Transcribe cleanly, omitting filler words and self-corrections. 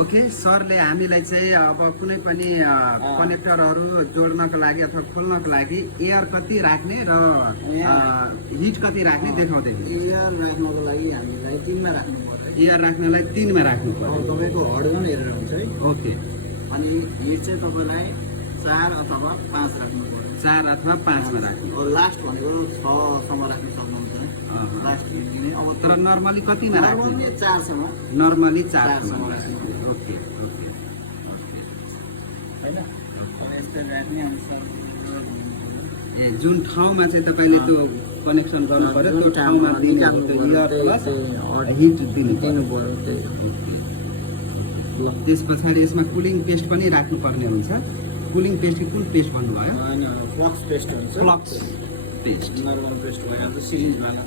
Okay सरले हामीलाई चाहिँ अब कुनै पनि कनेक्टरहरू जोड्नको लागि अथवा खोल्नको लागि एयर कति राख्ने र हिट कति राख्ने देखाउँदै थियो। एयर राख्नको लागि हामीलाई 3 मा राख्नु पर्छ। एयर राख्नलाई 3 मा राख्नु पर्छ। तपाईको हड पनि हेरेर हुन्छ है। ओके। अनि हिट चाहिँ तपाईलाई 4 अथवा 5 राख्नु पर्छ। 4 अथवा 5 मा राख्नु। लास्ट भनेको 6 सम्म राख्न सक्नुहुन्छ। लास्ट हिट दिने अब तर नर्मली कतिमा राख्नु? नर्मली 4 सम्म। नर्मली 4 सम्म राख्नु। ओके ओके हैन। अब यस्तो राख्ने अनुसार ए जुन ठाउँमा चाहिँ तपाईले त्यो कनेक्सन गर्नु पर्यो त्यो ठाउँमा दिने हो त्यो एयर प्लस हिट दिनु पर्यो त्यही। ल त्यसपछि यसमा कुलिङ पेस्ट पनि राख्नु पर्ने हुन्छ। कुलिङ पेस्ट कि कुन पेस्ट भन्नुभयो? अनि फ्लक्स पेस्ट हुन्छ। फ्लक्स पेस्ट नर्मल पेस्ट भयो अब सिरिज वाला